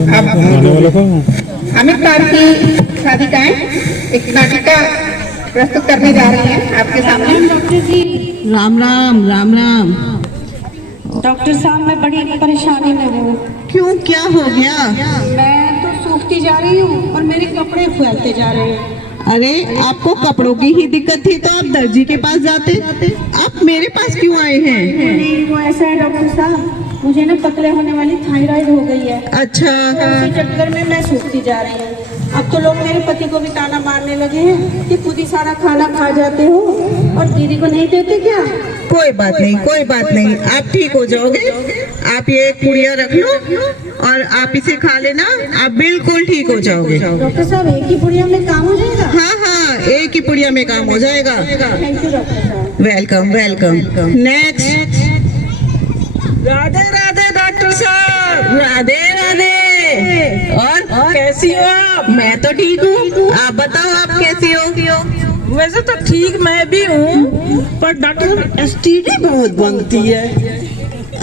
आप अमित पाल की साधिकाएं एक नाटिका प्रस्तुत करने जा रही हैं आपके सामने। डॉक्टर जी राम राम राम राम। डॉक्टर साहब मैं बड़ी परेशानी में हूँ। क्यों, क्या हो गया? मैं तो सूखती जा रही हूँ और मेरे कपड़े फैलते जा रहे हैं। अरे आपको कपड़ों की ही दिक्कत थी तो आप दर्जी के पास जाते, आप मेरे पास क्यों आए हैं? नहीं वो ऐसा है डॉक्टर साहब, मुझे ना पतले होने वाली थायराइड हो गई है। अच्छा, उसी चक्कर में मैं सूखती जा रही हूँ। अब तो लोग मेरे पति को भी ताना मारने लगे हैं कि खुद ही सारा खाना खा जाते हो और दीदी को नहीं देते क्या? कोई बात नहीं, कोई बात नहीं, आप ठीक हो जाओगे। आप ये एक पुड़िया रख लो और आप इसे खा लेना, आप बिल्कुल ठीक हो जाओगे। डॉक्टर साहब एक ही पुड़िया में काम हो जाएगा? हाँ हाँ, एक ही पुड़िया में काम हो जाएगा। थैंक यू डॉक्टर साहब। Welcome welcome. Next. Radhe Radhe doctor साहब, राधे राधे। और कैसी हो आप? मैं तो ठीक हूँ, आप बताओ आप कैसी हो? वैसे तो ठीक मैं भी हूँ, पर डॉक्टर एसटीडी बहुत बनती है।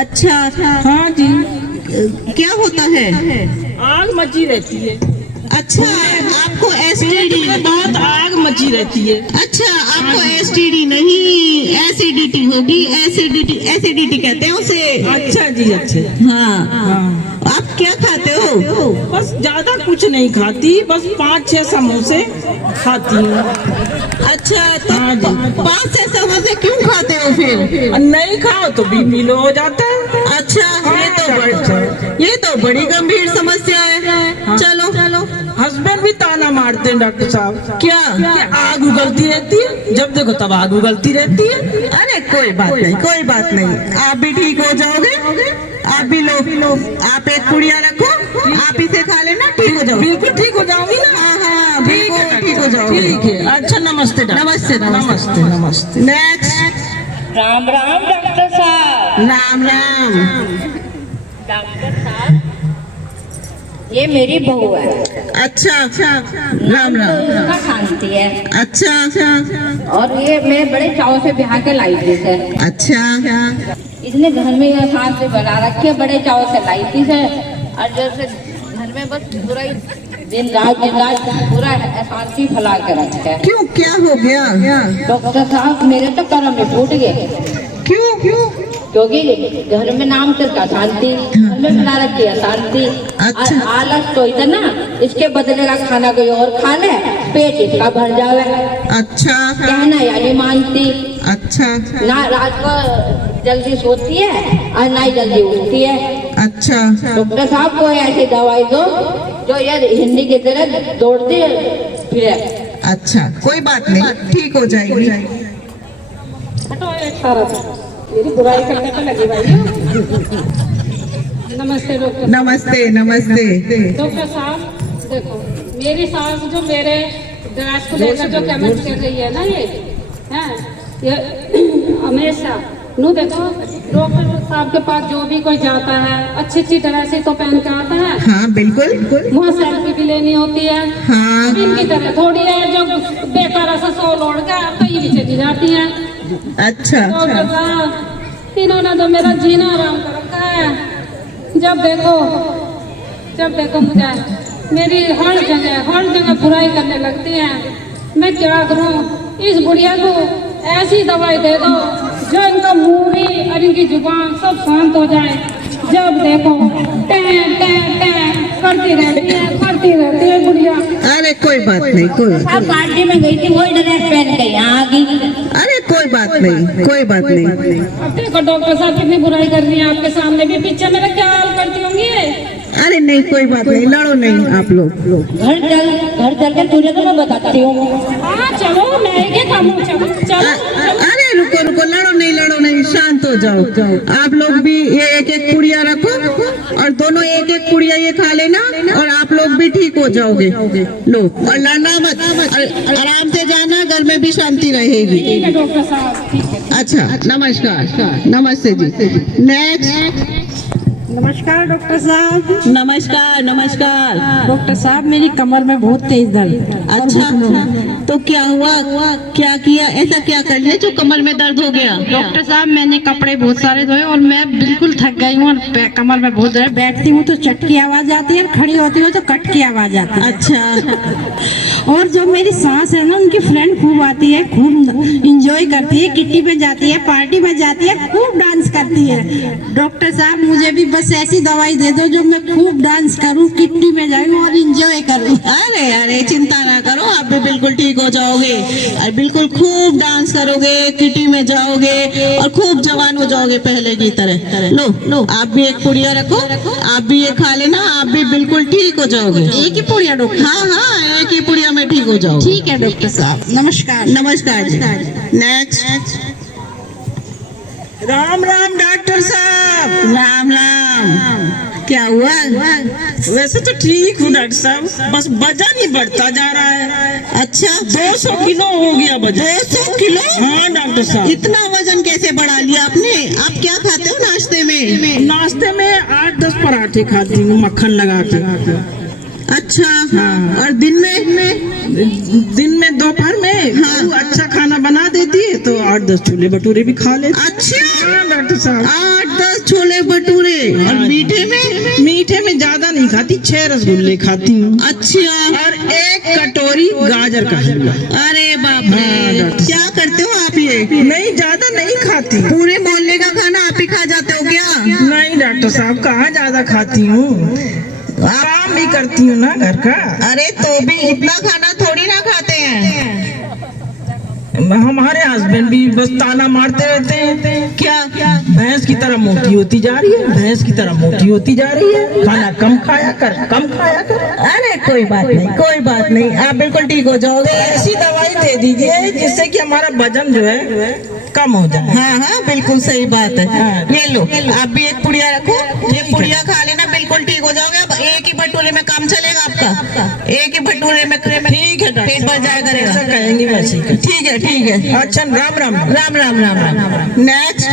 अच्छा, हाँ जी, क्या होता है? आग मची रहती है। अच्छा, आपको एसटीडी? बहुत आग मची रहती है। अच्छा, आपको एसटीडी नहीं, एसिडिटी होगी। एसिडिटी, एसिडिटी कहते हैं उसे। अच्छा जी, अच्छा। हाँ, आप क्या खाते हो? बस ज्यादा कुछ नहीं खाती, बस 5-6 समोसे खाती हूँ। अच्छा, तो हाँ जी। 5-6 समोसे क्यों खाते हो फिर? और नहीं खाओ तो बीपी लो हो जाता है। अच्छा, ये तो बड़ी गंभीर समस्या है। चलो चलो। हस्बैंड भी ताना मारते हैं डॉक्टर साहब। क्या? कि आग उगलती रहती है, जब देखो तब आग उगलती रहती है। अरे कोई बात नहीं, कोई बात नहीं, आप भी ठीक हो जाओगे। आप भी लो, आप एक पुड़िया रखो, आप इसे खा लेना, ठीक हो जाओगे। बिल्कुल ठीक हो जाऊंगी ना। हाँ हाँ, बिल्कुल ठीक हो जाओगे। ठीक है, अच्छा नमस्ते डॉक्टर। नमस्ते नमस्ते नमस्ते। नेक्स्ट। राम राम डॉक्टर साहब। राम राम। डॉक्टर साहब ये मेरी बहू है। अच्छा अच्छा, राम तो राम। उसका शांति है अच्छा अच्छा और ये मैं बड़े चाव से बिहार के लाई थी से। अच्छा। इसने घर में हाथ से बना रखी है, बड़े चाव से लाई थी से। और जैसे घर में बस पूरा ही दिन रात पूरा अशांति फैला के रखा है। क्यों, क्या हो गया? डॉक्टर साहब मेरे तो कर्म में फूट गए। क्यों क्यों? क्योंकि घर में नाम चलता शांति, घर में बना रखी है शांति। अच्छा। और आलस तो इतना, इसके बदले का खाना कोई और खा ले, पेट इसका भर जावे। अच्छा कहना यानी मानती अच्छा ना, रात को जल्दी सोती है और ना ही जल्दी उठती है। अच्छा। डॉक्टर साहब को ऐसी दवाई दो जो ये हिंदी की तरह दौड़ती फिरे। अच्छा, कोई बात नहीं, ठीक हो जाएगी। मेरी बुराई करने पे लगी भाई। नमस्ते डॉक्टर। नमस्ते नमस्ते। डॉक्टर साहब देखो, मेरी सास जो मेरे ड्रेस को लेकर जो कमेंट कर रही है ना, ये हमेशा नू देखो, डॉक्टर साहब के पास जो भी कोई जाता है अच्छी अच्छी तरह से तो पहन के आता है। हाँ बिल्कुल। वहाँ सेल्फी भी लेनी होती है। हाँ इनकी तरह थोड़ी है जो बेकार सा सो लौड़ के कहीं भी चली जाती है। अच्छा। डॉक्टर साहब इन्होंने तो मेरा जीना आराम कर रखा है। जब देखो मुझे मेरी हर जगह बुराई करने लगती है। मैं क्या करूं? इस बुढ़िया को ऐसी दवाई दे दो जो इनका मुंह भी और इनकी जुबान सब शांत हो जाए। जब देखो टैं टैं टैं करती रहती है बुढ़िया। अरे कोई बात नहीं, कोई बात अब पार्टी में गई थी, वही ड्रेस पहन के यहाँ आ गई। अरे कोई बात नहीं, कोई बात नहीं। अब देखो डॉक्टर साहब कितनी बुराई कर रही है आपके सामने भी, पीछे मेरा क्या हाल करती होंगी। अरे नहीं, कोई बात नहीं, लड़ो नहीं आप लोग। घर चल के तुझे तो मैं बताती हूँ। हाँ चलो, मैं एक काम चलो। अरे रुको, लड़ो नहीं, शांत हो जाओ। आप लोग भी ये एक पुड़िया रखो और दोनों एक पुड़िया ये खा लेना और आप लोग भी ठीक हो जाओगे। लो, और लड़ना मत, आराम से जाना, घर में भी शांति रहेगी। ठीक है डॉक्टर साहब, ठीक है। अच्छा, नमस्कार, नमस्ते जी। नेक्स्ट। नमस्कार डॉक्टर साहब। नमस्कार नमस्कार। डॉक्टर साहब मेरी कमर में बहुत तेज दर्द है। अच्छा तो क्या हुआ, क्या किया, ऐसा क्या कर लिया जो कमर में दर्द हो गया? डॉक्टर साहब मैंने कपड़े बहुत सारे धोए और मैं बिल्कुल थक गई हूँ और कमर में बहुत दर्द। बैठती हूँ तो चट की आवाज आती है और खड़ी होती हूँ तो कट की आवाज आती है। अच्छा और जो मेरी सास है ना उनकी फ्रेंड खूब आती है, खूब इंजॉय करती है, किट्टी में जाती है, पार्टी में जाती है, खूब डांस करती है। डॉक्टर साहब मुझे भी बस ऐसी दवाई दे दो जो मैं खूब डांस करूं, किट्टी में जाऊं और इंजॉय करूं। अरे अरे चिंता ना करो, आप भी बिल्कुल ठीक हो जाओगे और बिल्कुल खूब डांस करोगे, किटी में जाओगे और खूब जवान हो जाओगे पहले की तरह। लो लो आप भी एक पुड़िया रखो, आप भी ये खा लेना, आप भी बिल्कुल ठीक हो जाओगे। एक ही पुड़िया डॉक्टर? हाँ हाँ एक ही पुड़िया में ठीक हो जाओगे। ठीक है डॉक्टर साहब, नमस्कार। नमस्कार जी। नेक्स्ट। राम राम डॉक्टर साहब। राम राम। क्या हुआ? वैसे तो ठीक हूँ डॉक्टर साहब, बस वजन ही बढ़ता जा रहा है। अच्छा 200 किलो हो गया वजन। 200 किलो? हाँ डॉक्टर साहब। इतना वजन कैसे बढ़ा लिया आपने? आप क्या खाते हो नाश्ते में? नाश्ते में 8-10 पराठे खाती हूँ मक्खन लगा के। अच्छा हाँ। और दिन में दोपहर में हाँ। वो अच्छा खाना बना देती है तो 8-10 छोले भटूरे भी खा लेते। अच्छा हाँ डॉक्टर साहब। 8-10 छोले भटूरे। और मीठे में ज्यादा नहीं खाती, 6 रसगुल्ले खाती हूँ। अच्छा और 1 कटोरी गाजर का हलवा। अरे बाप रे। हाँ, डॉक्टर क्या करते हो आप ये? नहीं ज्यादा नहीं खाती। पूरे मोहल्ले का खाना आप ही खा जाते हो क्या? नहीं डॉक्टर साहब कहाँ ज्यादा खाती हूँ, काम भी करती हूँ ना घर का। अरे तो भी इतना खाना थोड़ी ना खाते हैं। हमारे हस्बैंड भी बस ताना मारते रहते हैं, क्या भैंस की तरह मोटी होती जा रही है, भैंस की तरह मोटी होती जा रही है, खाना कम खाया कर, कम खाया कर। अरे कोई बात नहीं, कोई बात नहीं, आप बिल्कुल ठीक हो जाओगे। ऐसी दवाई दे दीजिए जिससे कि हमारा वजन जो है कम हो जाए। हाँ हाँ बिल्कुल सही बात है। हाँ। ये लो आप भी एक पुड़िया रखो, ये पुड़िया खा लेना बिल्कुल ठीक हो जाओगे। अब एक ही भटूरे में काम चलेगा आपका, एक ही भटूरे में ठीक है पेट भर जाया करेगा। ऐसा कहेंगे वैसे ही। ठीक है ठीक है। अच्छा Ram Ram. Ram Ram Ram Ram. Next.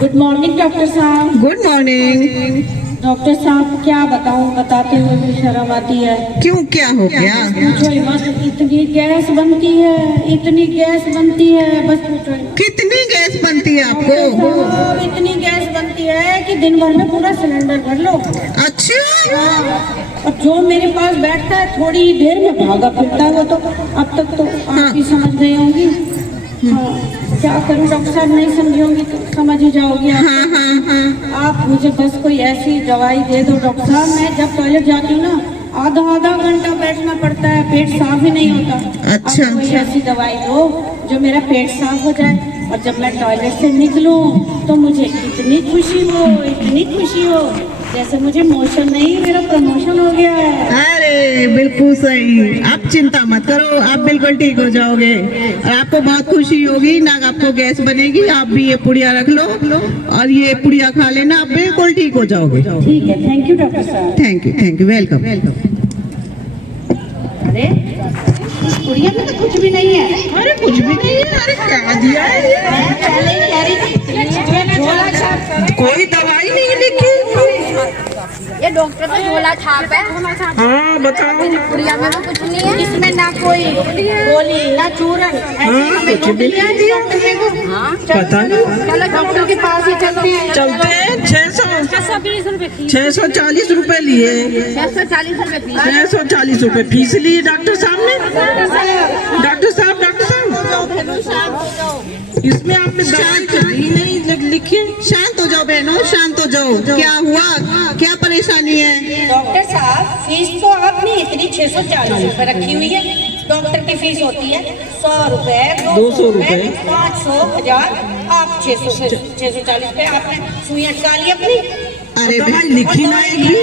Good morning doctor साहब। Good morning. डॉक्टर साहब क्या बताऊं, बताते हुए भी शर्म आती है। क्यों क्या हो गया? पूछो ही मत, इतनी गैस बनती है, इतनी गैस बनती है, बस पूछो ही मत। कितनी गैस बनती है आपको? साहब, इतनी गैस बनती है कि दिन भर में पूरा सिलेंडर भर लो। अच्छा और जो मेरे पास बैठता है थोड़ी ही देर में भागा फिरता है, वो तो अब तक तो आप ही समझ गई होंगी। हाँ, क्या करूं डॉक्टर साहब, नहीं समझी होंगी तो समझ ही जाओगी आप। हाँ हाँ हाँ। आप मुझे बस कोई ऐसी दवाई दे दो डॉक्टर साहब, मैं जब टॉयलेट जाती हूँ ना आधा घंटा बैठना पड़ता है, पेट साफ ही नहीं होता। अच्छा। आप कोई ऐसी दवाई दो जो मेरा पेट साफ हो जाए और जब मैं टॉयलेट से निकलूं तो मुझे इतनी खुशी हो जैसे मुझे मोशन नहीं, मेरा प्रमोशन हो गया है। अरे बिल्कुल सही, आप चिंता मत करो, आप बिल्कुल ठीक हो जाओगे और आपको बहुत खुशी होगी ना, आपको गैस बनेगी। आप भी ये पुड़िया रख लो और ये पुड़िया खा लेना, आप बिल्कुल ठीक हो जाओगे। ठीक है, थैंक यू डॉक्टर साहब। Thank you, welcome. अरे इस पुड़िया में तो कुछ भी नहीं है। अरे कुछ भी नहीं है। अरे क्या दिया है? मैं पहले ही कह रही थी ये झोला छाप। कोई दवाई नहीं लिखी। ये डॉक्टर का झोला छाप है। हाँ बताओ। पुड़िया में तो कुछ नहीं है। इसमें ना कोई गोली ना चूरन, ऐसे कुछ भी नहीं दिया। पता नहीं। चलो डॉक्टर के पास ही चलते हैं। चलते हैं। 640 रुपए लिए। 640 रुपए फीस। 640 रुपए फीस लिए डॉक्टर साहब ने। डॉक्टर साहब इसमें आपने दवाई तो दी नहीं लिखी। शांत हो जाओ बहनों, शांत हो जाओ। क्या हुआ, क्या परेशानी है? डॉक्टर साहब फीस तो आपने इतनी 640 रुपए रखी हुई है। डॉक्टर की फीस होती है 100 रुपए, 200 रुपए, 500, 1000। आप 640 रुपए आपने सुई अटका ली अपनी। अरे दवाई लिखी ना एक भी,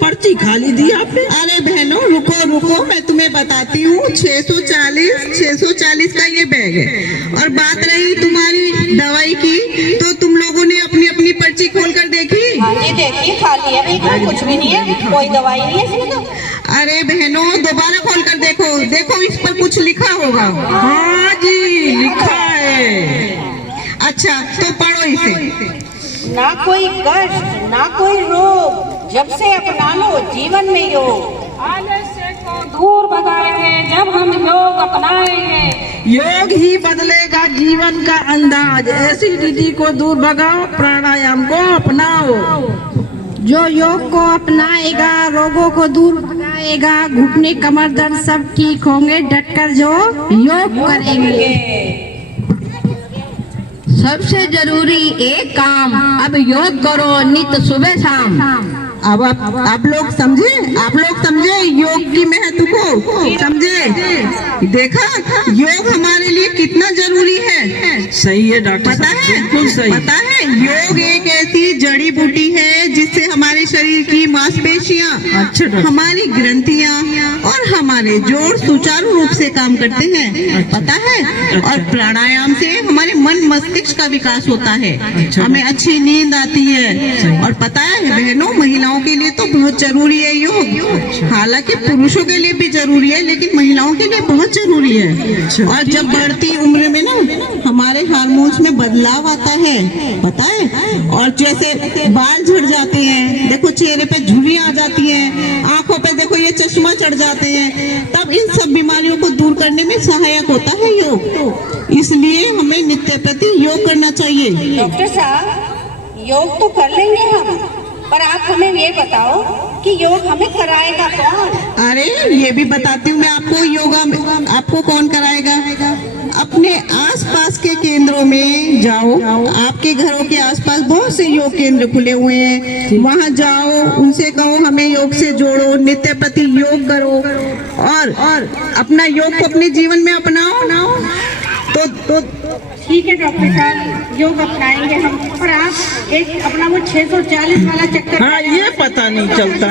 पर्ची खाली दी आपने। अरे बहनों रुको, मैं तुम्हें बताती हूँ। 640 का ये बैग है और बात रही तुम्हारी दवाई की, तो तुम लोगों ने अपनी अपनी पर्ची खोल कर देखी? ये देखिए खाली है, बिल्कुल कुछ भी नहीं है, कोई दवाई नहीं है इसमें तो। अरे बहनों दोबारा खोल कर देखो इस पर कुछ लिखा होगा। हाँ जी लिखा है। अच्छा तो पढ़ो इसे। ना कोई कष्ट ना कोई रोग, जब से अपना लो जीवन में योग। आलस्य को दूर भगाएंगे जब हम योग अपनाएंगे। योग ही बदलेगा जीवन का अंदाज, एसिडिटी को दूर भगाओ, प्राणायाम को अपनाओ। जो योग को अपनाएगा रोगों को दूर भगाएगा, घुटने कमर दर्द सब ठीक होंगे, डटकर जो योग करेंगे। सबसे जरूरी एक काम, अब योग करो नित सुबह शाम। अब आप लोग समझे योग की महत्व को, समझे? देखा योग हमारे लिए कितना जरूरी है। सही है डॉक्टर पता साहब, है, बिल्कुल सही। पता है योग एक ऐसी जड़ी बूटी है जिससे हमारे शरीर की मांसपेशियां, अच्छा डॉक्टर। हमारी ग्रंथियां और हमारे जोड़ सुचारू रूप से काम करते हैं, पता है। और प्राणायाम से हमारे मन मस्तिष्क का विकास होता है, हमें अच्छी नींद आती है। और पता है बहनों, महिलाओं के लिए तो बहुत जरूरी है योग। हालांकि पुरुषों के लिए भी जरूरी है, लेकिन महिलाओं के लिए बहुत जरूरी है। और जब बढ़ती उम्र में ना हमारे हार्मोन्स में बदलाव आता है, पता है। और जैसे बाल झड़ जाते हैं, देखो चेहरे पे झुर्रियां आ जाती हैं, आंखों पे देखो ये चश्मा चढ़ जाते हैं, तब इन सब बीमारियों को दूर करने में सहायक होता है योग। इसलिए हमें नित्य प्रति योग करना चाहिए। डॉक्टर साहब योग तो कर लेंगे हम, पर आप हमें ये बताओ कि योग हमें कराएगा कौन? अरे ये भी बताती हूँ मैं आपको, योगा आपको कौन कराएगा। अपने आसपास के केंद्रों में जाओ, आपके घरों के आसपास बहुत से योग केंद्र खुले हुए हैं, वहाँ जाओ, उनसे कहो हमें योग से जोड़ो, नित्य प्रति योग करो और अपना योग को अपने जीवन में अपनाओ। तो ठीक है डॉक्टर साहब, योग अपनाएंगे हम। पर आप एक अपना वो 640 वाला चक्कर। हाँ ये पता नहीं चलता।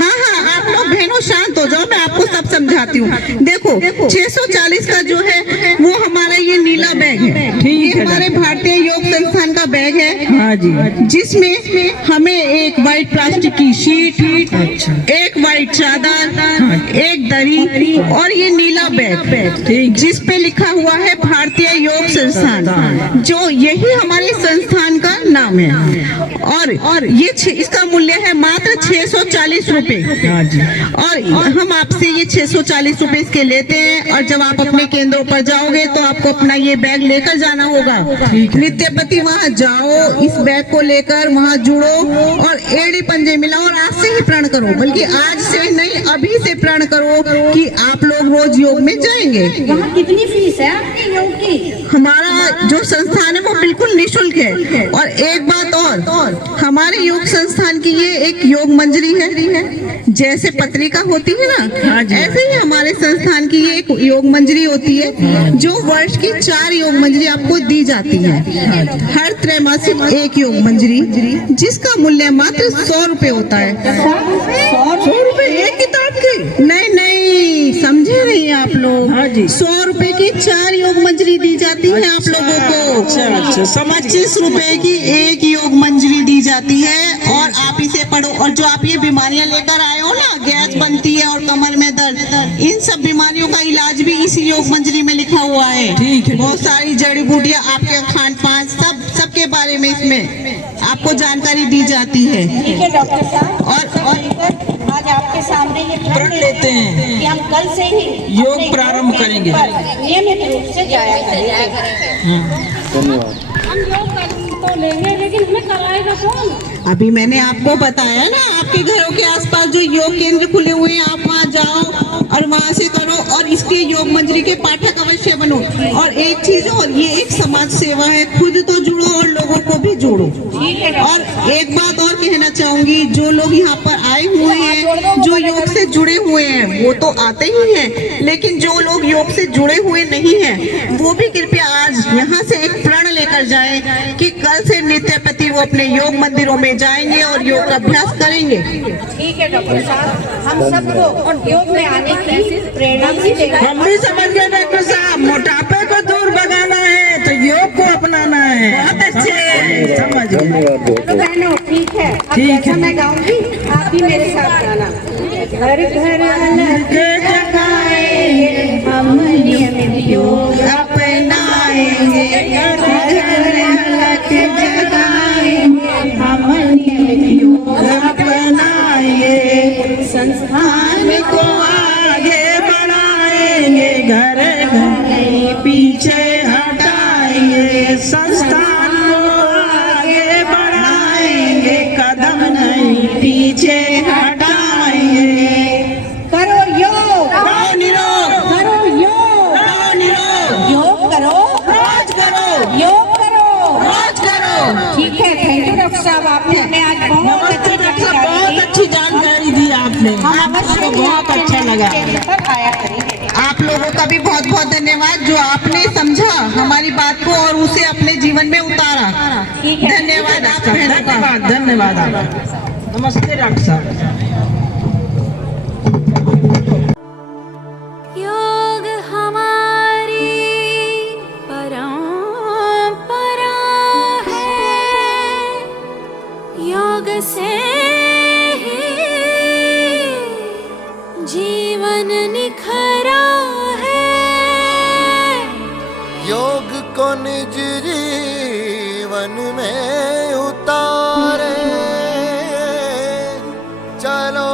हाँ, आप लोग बहनों शांत हो जाओ, मैं आपको सब समझाती हूँ। देखो 640 का जो है वो हमारा ये नीला बैग है, ठीक है, ये हमारे भारतीय योग संस्थान का बैग है। हाँ जी। जिसमें हमें एक वाइट प्लास्टिक की शीट, अच्छा। एक वाइट चादर, एक दरी और ये नीला बैग, ठीक। जिस पे लिखा हुआ है भारतीय योग संस्थान, जो यही हमारे संस्थान का नाम है। और ये इसका मूल्य है मात्र 640 रुपए। हाँ जी। और हम आपसे ये 640 रुपए इसके लेते हैं। और जब आप अपने केंद्रों पर जाओगे तो आपको अपना ये बैग लेकर जाना होगा। नित्य प्रति वहाँ जाओ, इस बैग को लेकर वहाँ जुड़ो और एड़ी पंजे मिलाओ और आज से ही प्रण करो, बल्कि आज से नहीं अभी से प्रण करो कि आप लोग रोज योग में जाएंगे। वहाँ कितनी फीस है आपके योग की? हमारा जो संस्थान है वो बिल्कुल निःशुल्क है। और एक बात और, हमारे योग संस्थान की ये एक योग मंजरी है। जैसे पत्रिका होती है ना, ऐसे ही हमारे संस्थान की ये एक योग मंजरी होती है, जो वर्ष की 4 योग मंजरी आपको दी जाती है। हर त्रैमासिक एक योग मंजरी, जिसका मूल्य मात्र 100 रुपए होता है। 100 रुपए एक किताब की? नहीं, समझे नहीं आप लोग। हाँ जी। 100 रुपए की 4 योग मंजरी दी जाती है आप लोगों को। अच्छा, 25 रुपए की एक योग मंजरी दी जाती है। और आप इसे पढ़ो। और जो आप ये बीमारियां लेकर आए हो ना, गैस बनती है और कमर में दर्द, इन सब बीमारियों का इलाज भी इसी योग मंजरी में लिखा हुआ है। ठीक है। बहुत सारी जड़ी बूटियां, आपके खान पान सब के बारे में इसमें आपको जानकारी दी जाती है। ठीक है डॉक्टर साहब, और आज आपके सामने ये प्रण लेते हैं कि हम कल से ही योग अपने प्रारंभ करेंगे। नियमित रूप से जाया करेंगे। हम योग कर तो लेंगे, लेकिन हमें कराएगा कौन? अभी मैंने आपको बताया ना, आपके घरों के आसपास जो योग केंद्र खुले हुए हैं, आप वहाँ जाओ और वहाँ से करो और इसके योग मंजरी के पाठक अवश्य बनो। और एक चीज और, ये एक समाज सेवा है, खुद तो जुड़ो और लोगों को भी जोड़ो। और एक बात और कहना चाहूंगी, जो लोग यहाँ पर आए हुए हैं, जो योग से जुड़े हुए हैं, वो तो आते ही हैं, लेकिन जो लोग योग से जुड़े हुए नहीं हैं, वो भी कृपया आज यहाँ से एक प्रण लेकर जाएं कि कल से नित्य प्रति वो अपने योग मंदिरों में जाएंगे और योग अभ्यास करेंगे। ठीक है डॉक्टर साहब, हम सबको योग में आने की प्रेरणा भी देगा। हम भी समझ गए डॉक्टर साहब, मोटापे को दूर भगाना है तो योग को अपनाना है। बहुत अच्छे, समझ गए। तो बहनों ठीक है, अब ठीक जैसा है। मैं गाऊंगी आप भी मेरे साथ गाना। घर घर अलग जगाएंगे, हम नियमित योग अपनाएंगे। घर घर अलग जगाएंगे, संस्थान को आगे बढ़ाएंगे, घर घर पीछे हटाएंगे, संस्थान को आगे बढ़ाएंगे, कदम नहीं पीछे हटाएंगे। करो योग, करो निरोग, करो योग, करो निरोग, योग करो, रोज करो, योग करो। रोज करो। ठीक है, थैंक यू डॉक्टर साहब, आपने हमें आज बहुत नमस्ते अच्छी डॉक्टर साहब, जानकारी बहुत दी। अच्छी जानकारी दी आपने, हम अवश्य हमको बहुत अच्छा लगा। पर आया करेंगे। आप लोगों का भी बहुत बहुत धन्यवाद जो आपने समझा हमारी बात को और उसे अपने जीवन में उतारा। ठीक है, धन्यवाद आप बहनों का। धन्यवाद धन्यवाद आप। नमस्ते डॉक्टर साहब। योग हमारी परंपरा है, योग से ही जीवन निखरा है। योग को निज जीवन में उतारे, चलो